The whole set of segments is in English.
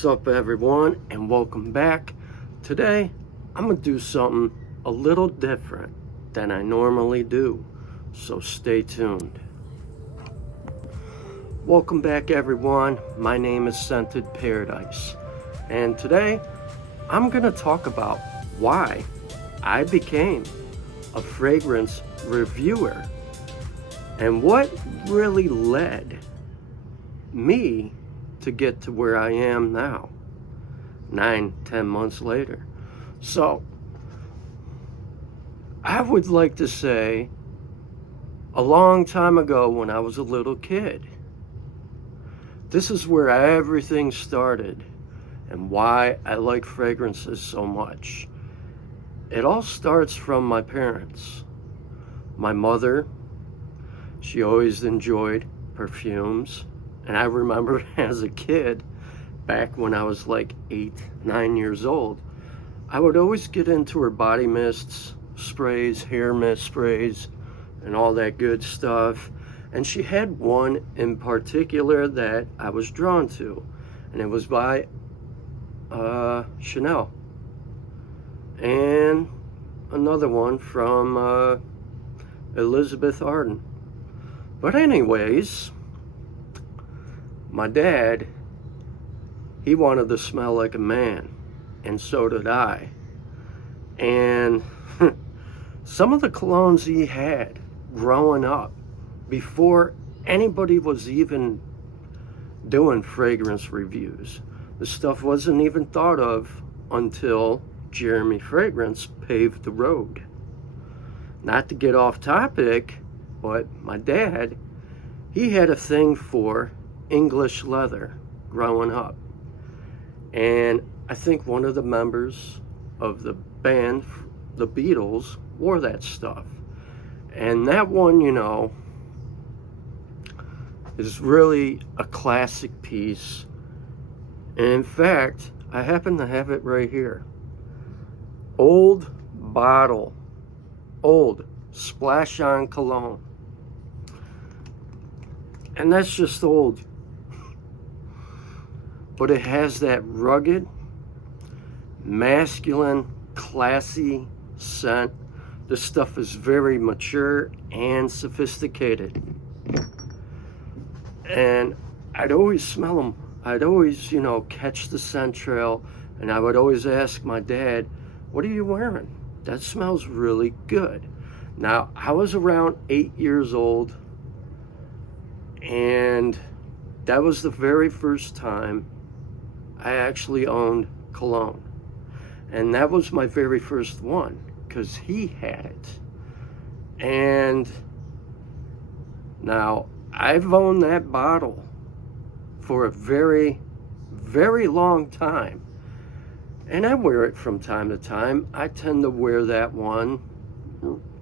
What's up, everyone, and welcome back. Today I'm gonna do something a little different than I normally do, so stay tuned. Welcome back, everyone. My name is Scented Paradise, and today I'm gonna talk about why I became a fragrance reviewer and what really led me to get to where I am now, 9-10 months later. So I would like to say a long time ago when I was a little kid, this is where everything started and why I like fragrances so much. It all starts from my parents. My mother, she always enjoyed perfumes. And I remember as a kid, back when I was like 8-9 years old, I would always get into her body mists, sprays, hair mist sprays, and all that good stuff. And she had one in particular that I was drawn to, and it was by Chanel. And another one from Elizabeth Arden. But anyways, my dad, he wanted to smell like a man, and so did I. And some of the colognes he had growing up, before anybody was even doing fragrance reviews, the stuff wasn't even thought of until Jeremy Fragrance paved the road. Not to get off topic, but my dad, he had a thing for English leather growing up, and I think one of the members of the band, the Beatles, wore that stuff. And that one, you know, is really a classic piece. And in fact, I happen to have it right here. Old bottle, old Splash On cologne. And that's just old. But it has that rugged, masculine, classy scent. This stuff is very mature and sophisticated. And I'd always smell them. I'd always, you know, catch the scent trail, and I would always ask my dad, "What are you wearing? That smells really good." Now, I was around 8 years old, and that was the very first time I actually owned cologne. And that was my very first one, because he had it. And now I've owned that bottle for a very, very long time. And I wear it from time to time. I tend to wear that one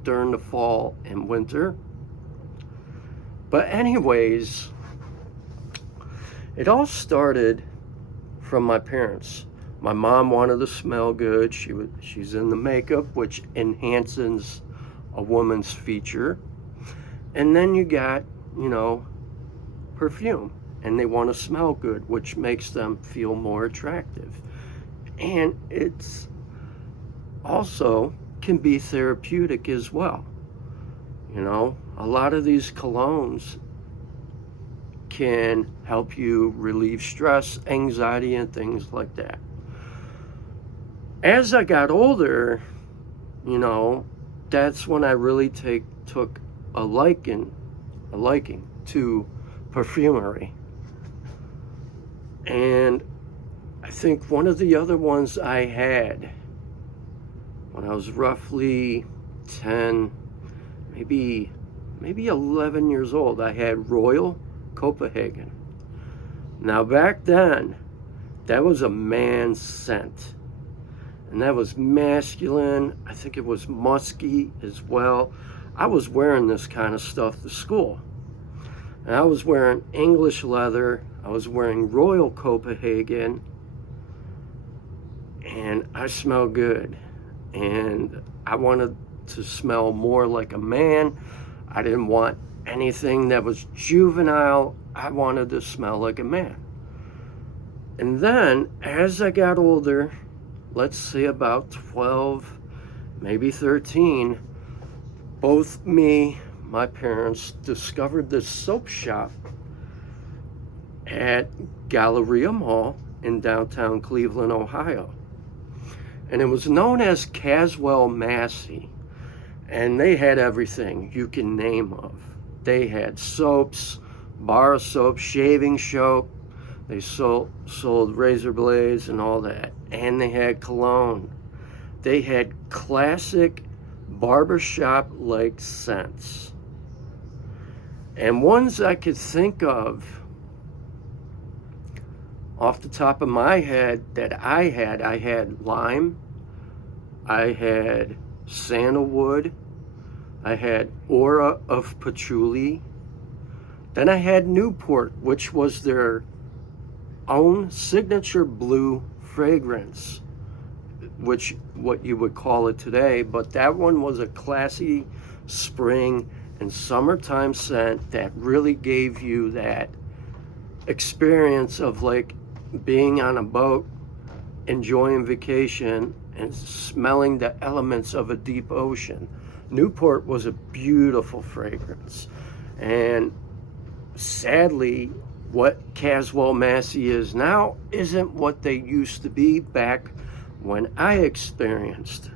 during the fall and winter. But anyways, it all started from my parents. My mom wanted to smell good. She's in the makeup, which enhances a woman's feature. And then you got, you know, perfume, and they want to smell good, which makes them feel more attractive. And it's also can be therapeutic as well. You know, a lot of these colognes can help you relieve stress, anxiety, and things like that. As I got older, you know, that's when I really took a liking to perfumery. And I think one of the other ones I had when I was roughly 10, maybe 11 years old, I had Royal Copenhagen. Now back then, that was a man's scent. And that was masculine. I think it was musky as well. I was wearing this kind of stuff to school. And I was wearing English leather. I was wearing Royal Copenhagen. And I smelled good. And I wanted to smell more like a man. I didn't want anything that was juvenile. I wanted to smell like a man. And then as I got older, let's say about 12, maybe 13, both me, my parents discovered this soap shop at Galleria Mall in downtown Cleveland, Ohio. And it was known as Caswell Massey. And they had everything you can name of. They had soaps, bar soap, shaving soap. They sold razor blades and all that. And they had cologne. They had classic barbershop-like scents. And ones I could think of off the top of my head that I had lime, I had sandalwood, I had aura of patchouli, then I had Newport, which was their own signature blue fragrance, which what you would call it today, but that one was a classy spring and summertime scent that really gave you that experience of like being on a boat, enjoying vacation and smelling the elements of a deep ocean. Newport was a beautiful fragrance. And sadly, what Caswell Massey is now isn't what they used to be back when I experienced.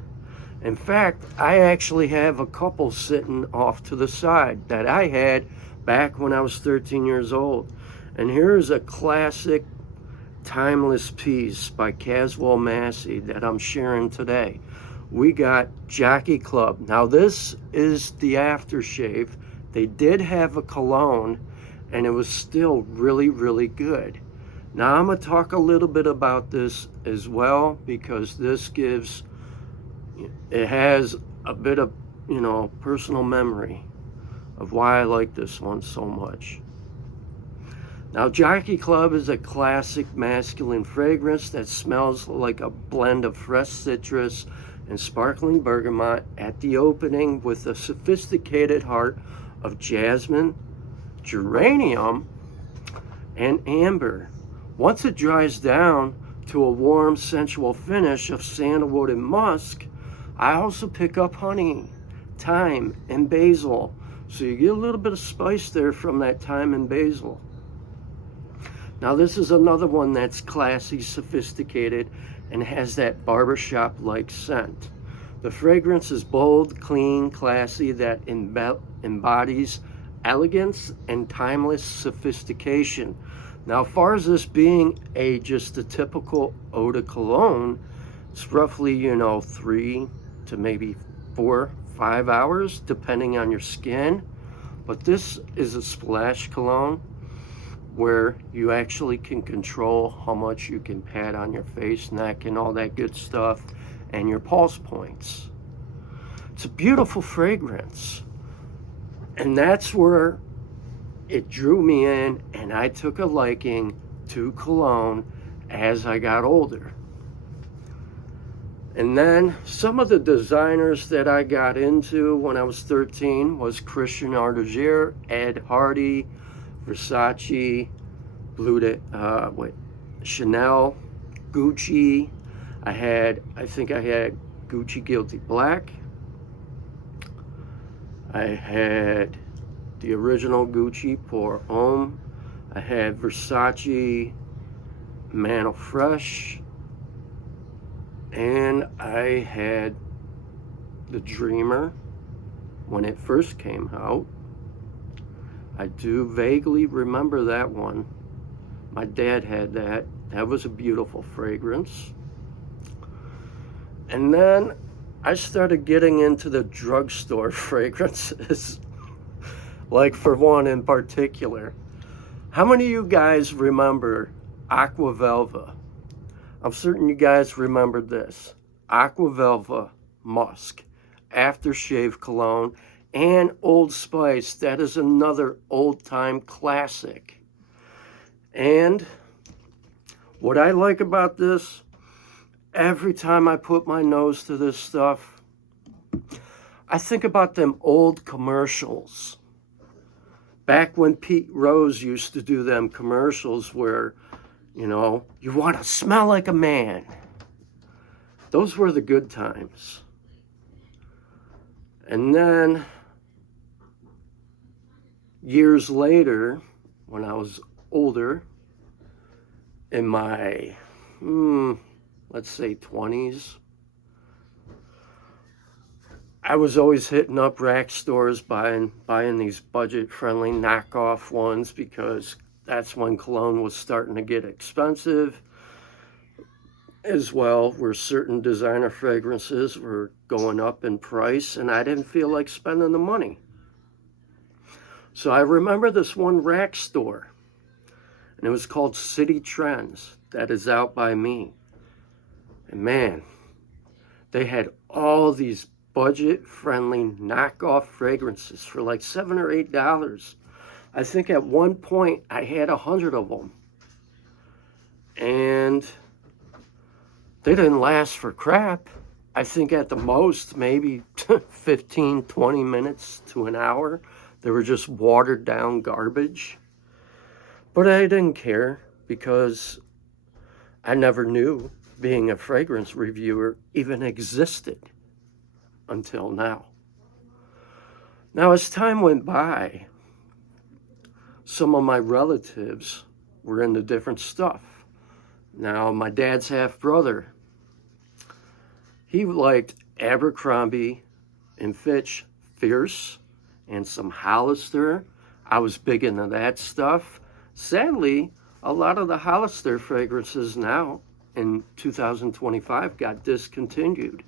In fact, I actually have a couple sitting off to the side that I had back when I was 13 years old. And here's a classic timeless piece by Caswell Massey that I'm sharing today. We got Jockey Club. Now this is the aftershave. They did have a cologne and it was still really, really good. Now I'm gonna talk a little bit about this as well because this it has a bit of, personal memory of why I like this one so much. Now, Jockey Club is a classic masculine fragrance that smells like a blend of fresh citrus and sparkling bergamot at the opening with a sophisticated heart of jasmine, geranium, and amber. Once it dries down to a warm, sensual finish of sandalwood and musk, I also pick up honey, thyme, and basil. So you get a little bit of spice there from that thyme and basil. Now this is another one that's classy, sophisticated, and has that barbershop-like scent. The fragrance is bold, clean, classy, that embodies elegance and timeless sophistication. Now, as far as this being just a typical eau de cologne, it's roughly, 3 to maybe 4, 5 hours, depending on your skin. But this is a splash cologne where you actually can control how much you can pat on your face, neck, and all that good stuff, and your pulse points. It's a beautiful fragrance. And that's where it drew me in, and I took a liking to cologne as I got older. And then some of the designers that I got into when I was 13 was Christian Ardiger, Ed Hardy, Versace, Chanel, Gucci. I think I had Gucci Guilty Black. I had the original Gucci Pour Homme. I had Versace Mantle Fresh. And I had the Dreamer when it first came out. I do vaguely remember that one. My dad had that. That was a beautiful fragrance. And then I started getting into the drugstore fragrances. Like for one in particular. How many of you guys remember Aqua Velva? I'm certain you guys remember this. Aqua Velva Musk, Aftershave Cologne, and Old Spice. That is another old-time classic. And what I like about this, every time I put my nose to this stuff, I think about them old commercials. Back when Pete Rose used to do them commercials where You know, you want to smell like a man. Those were the good times. And then years later, when I was older, in my, let's say 20s, I was always hitting up rack stores buying these budget-friendly knockoff ones because that's when cologne was starting to get expensive as well, where certain designer fragrances were going up in price, and I didn't feel like spending the money. So I remember this one rack store, and it was called City Trends, that is out by me. And man, they had all these budget-friendly knockoff fragrances for like $7 or $8. I think at one point I had 100 of them. And they didn't last for crap. I think at the most, maybe 15, 20 minutes to an hour. They were just watered down garbage. But I didn't care because I never knew being a fragrance reviewer even existed until now. Now, as time went by, some of my relatives were into different stuff. Now, my dad's half-brother, he liked Abercrombie and Fitch Fierce and some Hollister. I was big into that stuff. Sadly, a lot of the Hollister fragrances now in 2025 got discontinued.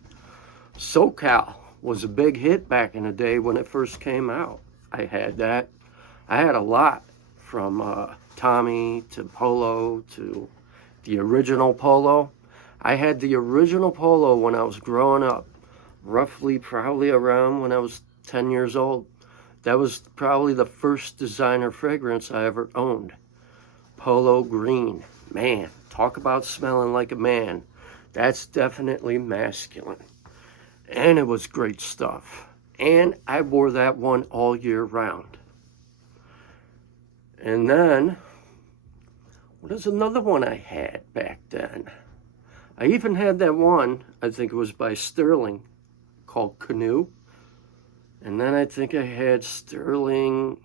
SoCal was a big hit back in the day when it first came out. I had that. I had a lot from Tommy to Polo to the original Polo. I had the original Polo when I was growing up, roughly probably around when I was 10 years old. That was probably the first designer fragrance I ever owned. Polo Green. Man, talk about smelling like a man. That's definitely masculine. And it was great stuff. And I wore that one all year round. And then, what is another one I had back then? I even had that one, I think it was by Sterling, called Canoe. And then I think I had Sterling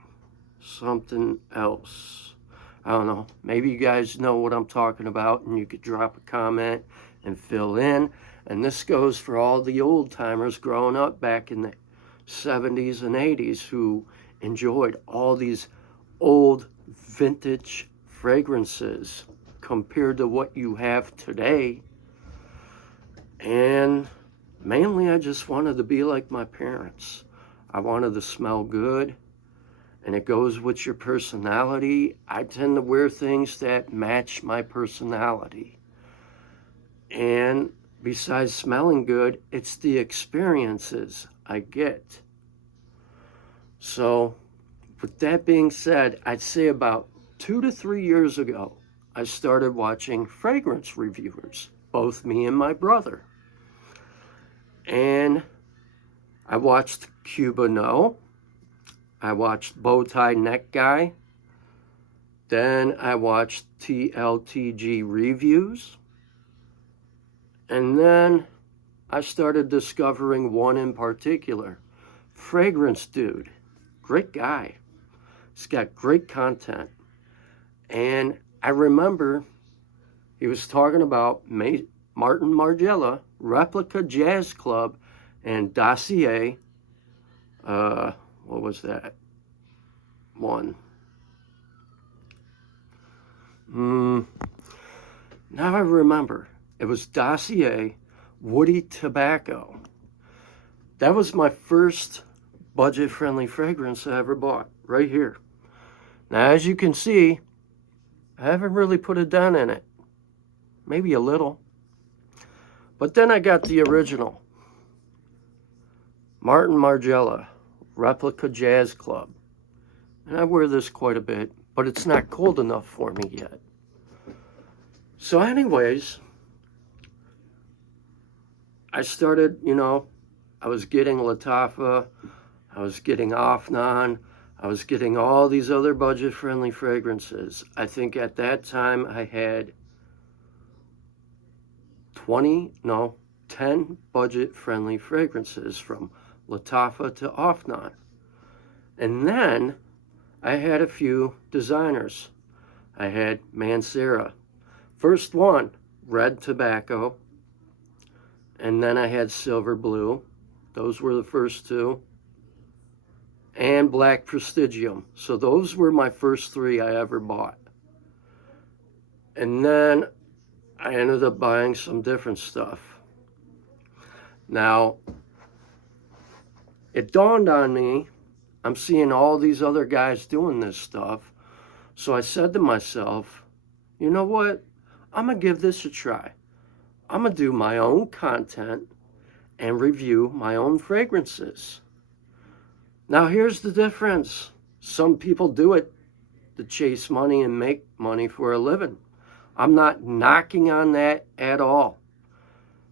something else. I don't know. Maybe you guys know what I'm talking about, and you could drop a comment and fill in. And this goes for all the old timers growing up back in the 70s and 80s who enjoyed all these old vintage fragrances compared to what you have today. And mainly I just wanted to be like my parents. I wanted to smell good, and it goes with your personality. I tend to wear things that match my personality. And besides smelling good, it's the experiences I get. So, with that being said, I'd say about 2 to 3 years ago, I started watching fragrance reviewers, both me and my brother. And I watched Cuba No. I watched Bowtie Neck Guy. Then I watched TLTG reviews. And then I started discovering one in particular, Fragrance Dude. Great guy. He's got great content. And I remember he was talking about Martin Margiela, Replica Jazz Club, and Dossier. What was that one? Now I remember. It was Dossier, Woody Tobacco. That was my first budget-friendly fragrance I ever bought, right here. Now, as you can see, I haven't really put a dent in it. Maybe a little. But then I got the original. Martin Margiela, Replica Jazz Club. And I wear this quite a bit, but it's not cold enough for me yet. So anyways, I started, I was getting Lattafa, I was getting Afnan, I was getting all these other budget-friendly fragrances. I think at that time I had 10 budget-friendly fragrances from Lattafa to Offnot. And then I had a few designers. I had Mansera. First one, red tobacco. And then I had silver blue. Those were the first two. And black prestigium. So those were my first three I ever bought. And then I ended up buying some different stuff. Now, it dawned on me, I'm seeing all these other guys doing this stuff. So I said to myself, you know what? I'm going to give this a try. I'm going to do my own content and review my own fragrances. Now, here's the difference. Some people do it to chase money and make money for a living. I'm not knocking on that at all.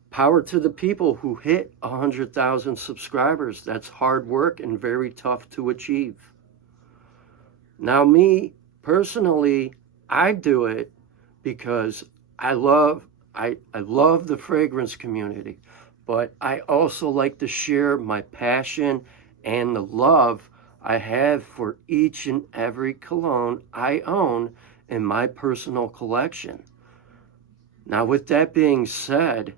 Power to the people who hit 100,000 subscribers. That's hard work and very tough to achieve. Now, me, personally, I do it because I love the fragrance community, but I also like to share my passion and the love I have for each and every cologne I own in my personal collection. Now, with that being said,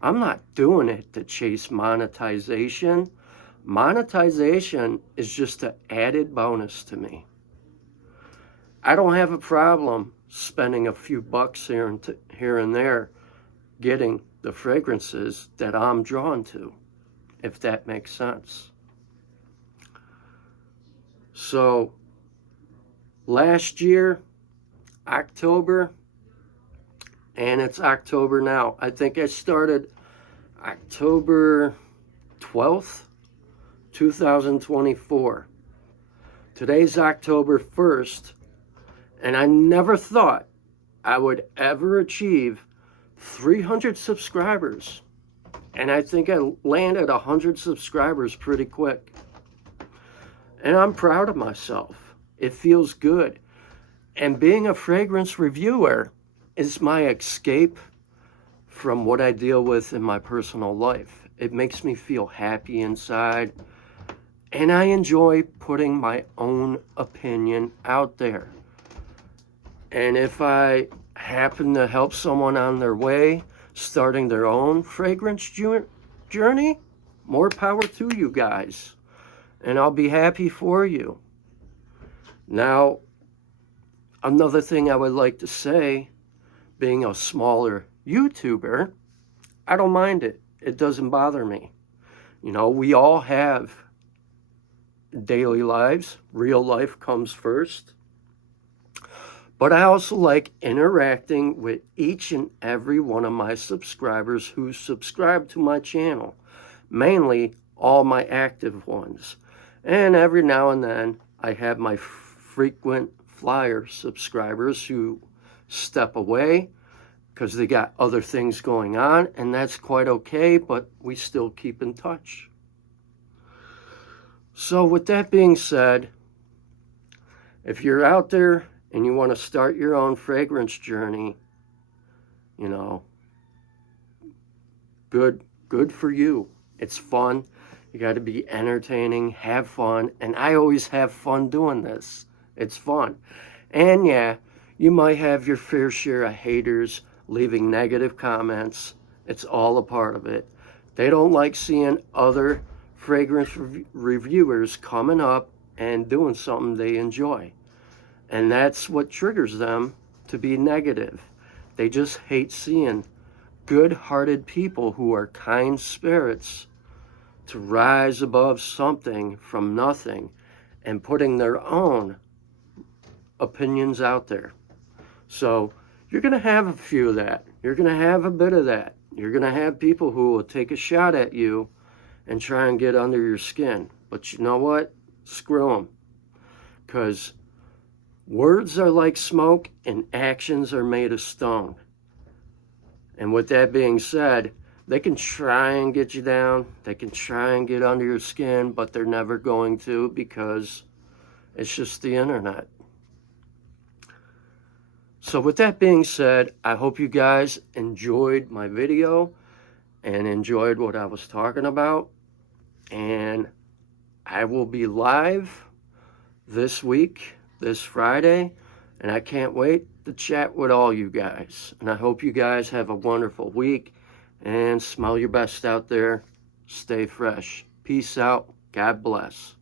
I'm not doing it to chase monetization. Monetization is just an added bonus to me. I don't have a problem spending a few bucks here and there getting the fragrances that I'm drawn to, if that makes sense. So, last year, October, and it's October now. I think I started October 12th, 2024. Today's October 1st, and I never thought I would ever achieve 300 subscribers. And I think I landed 100 subscribers pretty quick. And I'm proud of myself. It feels good. And being a fragrance reviewer is my escape from what I deal with in my personal life. It makes me feel happy inside. And I enjoy putting my own opinion out there. And if I happen to help someone on their way, starting their own fragrance journey, more power to you guys. And I'll be happy for you. Now, another thing I would like to say, being a smaller YouTuber, I don't mind it. It doesn't bother me. You know, we all have daily lives. Real life comes first. But I also like interacting with each and every one of my subscribers who subscribe to my channel. Mainly all my active ones. And every now and then I have my frequent flyer subscribers who step away because they got other things going on, and that's quite okay, but we still keep in touch. So with that being said, if you're out there and you want to start your own fragrance journey, you know, good for you. It's fun. You got to be entertaining, have fun, and I always have fun doing this. It's fun. And yeah, you might have your fair share of haters leaving negative comments. It's all a part of it. They don't like seeing other fragrance reviewers coming up and doing something they enjoy. And that's what triggers them to be negative. They just hate seeing good-hearted people who are kind spirits to rise above something from nothing and putting their own opinions out there. So you're going to have a few of that. You're going to have a bit of that. You're going to have people who will take a shot at you and try and get under your skin. But you know what? Screw them. Because words are like smoke and actions are made of stone. And with that being said, They can try and get you down. They can try and get under your skin, but they're never going to, because it's just the internet. So with that being said, I hope you guys enjoyed my video and enjoyed what I was talking about. And I will be live this week, this Friday, and I can't wait to chat with all you guys. And I hope you guys have a wonderful week, and smell your best out there. Stay fresh. Peace out. God bless.